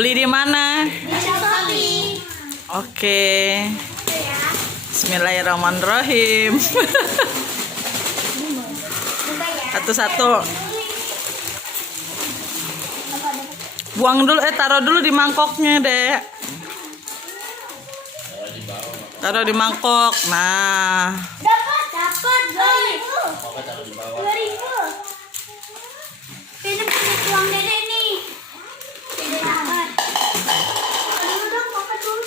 Beli di mana? Di Shopee. Oke. Bismillahirrahmanirrahim. Satu-satu. Buang dulu, taruh dulu di mangkoknya, Dek. Taruh di mangkok. Nah. Dapat 2.000. 2.000. Ini punya uang Dede nih. Dede dapat. Dulu dong, Papa dulu.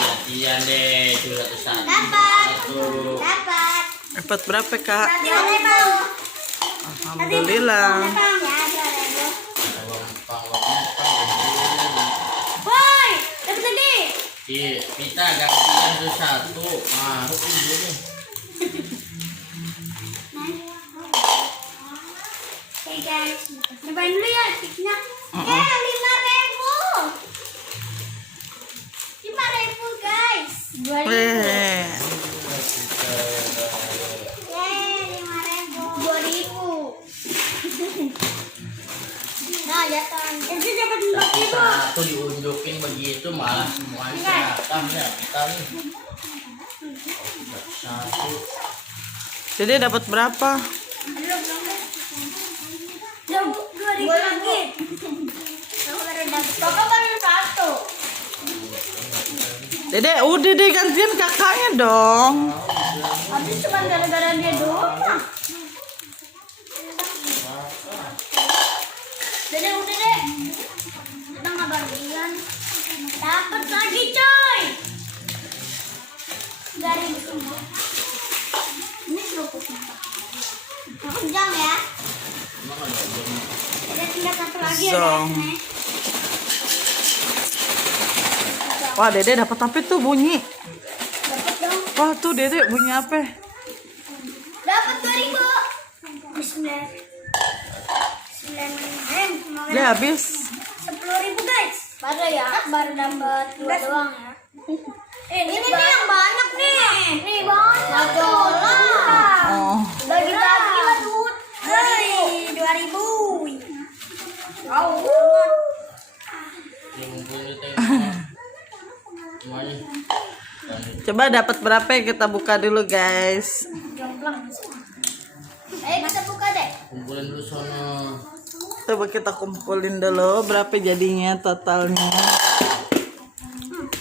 Latihan deh, cuma satu. Dapat. Dapat berapa, Kak? 2.000. Alhamdulillah. Woi, dapat tadi. Kita gantian satu. Nah, ini nih. Oke guys, cobain dulu ya tipsnya. 5.000. 5.000 guys. 2.000. 2.000. Nah, jatuh. Itu dapat 4.000. Satu diunjukin begitu malah semuanya datang ya kita nih. Satu. Jadi dapat berapa? 2.000 lagi. Bapak baru 1. Dede, udah deh gantian kakaknya dong. Habis cuma gara-gara dia doang. Dede udah deh. Kita nggak bagian. Dapat lagi coy. Dari semua. Ini kerupuknya. Kencang ya. Ada tinggal satu lagi ya Zong. guys. Nih. Wah, Dede dapat apa tuh bunyi? Dapat dong. Wah, tuh Dede bunyi apa? Dapat 2.000. Bismillah. Dia habis. 10.000 guys. Baru ya, baru dapat 2 doang ya. Ini nih yang banyak nih. Nih banyak tuh. Oh. Bagi-bagi lah tuh. 2.000. Wow. Yang ngumpulin itu semuanya. Coba dapat berapa ya, kita buka dulu, guys. Jomplang. Ayo kita buka deh. Kumpulin dulu sono. Coba kita kumpulin dulu berapa jadinya totalnya.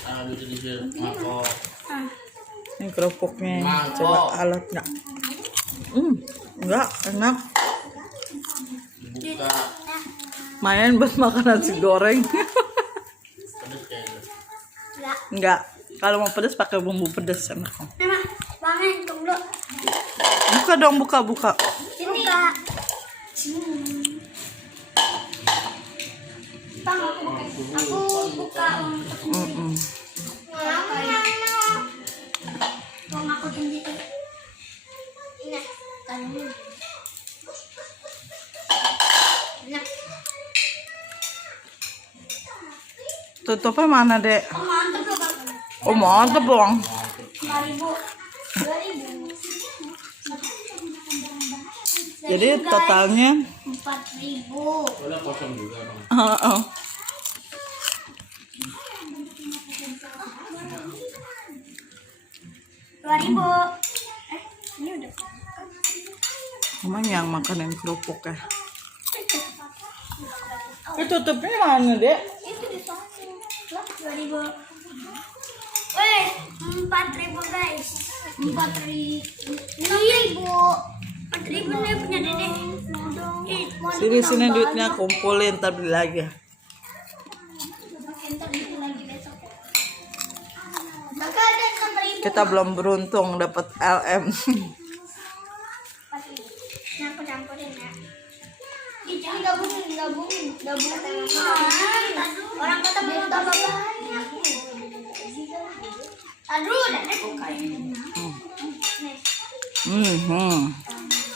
Taruh dulu di sini mangkok. Ini kerupuknya. Mangkok. Coba alatnya. Enggak enak. Dibuka. Main buat makan nasi goreng. Pedes kayaknya. Enggak. Kalau mau pedas pakai bumbu pedas enak. Nah, bangin tunggu. Buka dong, buka. Sini. Bang, aku buka untuk Bang, aku tinggi. Nah, kamu. Nah, Tutupnya mana, Dek? mantap loh, Bang. Oh, mantep dong. 5.000. 2.000. Jadi totalnya 4.000. Udah kosong juga bang. Heeh. 2.000. Ini udah. Emang yang makanin kerupuk ya. Tutupnya mana, Dek? Itu di sana. 2.000. Weh, 4.000 guys. 4.000. 6.000. 4.000 nih punya Dede. Sini duitnya kumpulin, ntar beli lagi. Maka ada 6.000. Kita belum beruntung dapat LM. Campur-campurin ya. Ini gabungin. Orang kata belum tambah banyak. Aduh, Dede bukain.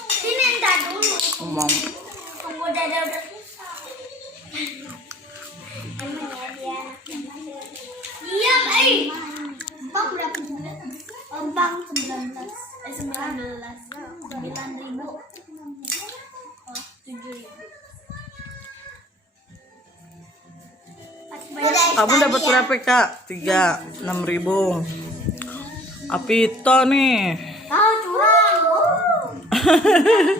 Sini entar dulu. Ngomong. Tunggu Dede udah susah. Emang ya dia. Diam, Bang berapa bulan? Bang 19. 9.000. Oh, 7.000. Kamu dapat berapa kak? 3, 6.000. Apito nih. Tahu curang.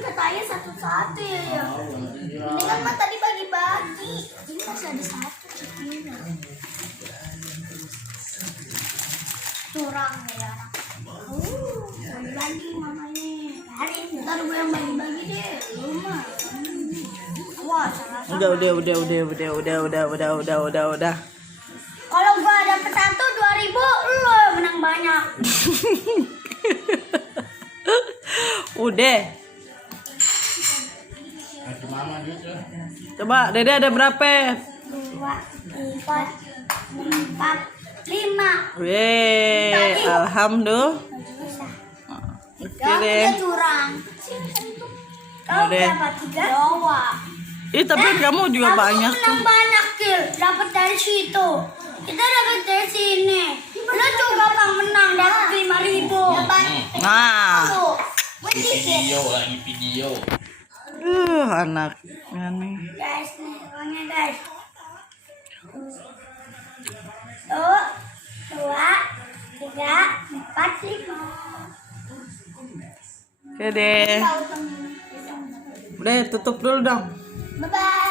Katanya satu-satu ya. Ini kan mah tadi bagi-bagi. Ini masih ada satu cipina. Curang ya. Bagi-bagi mamanya. Hari ntar gue yang bagi-bagi deh. Rumah. Wah, salah. Udah. Kalau gua dapet 2.000, lo menang banyak. Udah. Masih mama gitu. Coba Dede ada berapa? 2, 4, 4, 5. Weh, alhamdulillah. Oke deh. Curang. Kau Udah. dapat 3? Tapi kamu juga banyak tuh. Menang banyak kill, dapat dari situ. Kita dapat dari sini. Lo juga bang menang dapat 5.000. Nah, Tuh, Di video lagi video. anaknya nih. guys, nih uangnya guys. 1, 2, 3, 4, 5. Oke deh. Udah tutup dulu dong. Bye bye.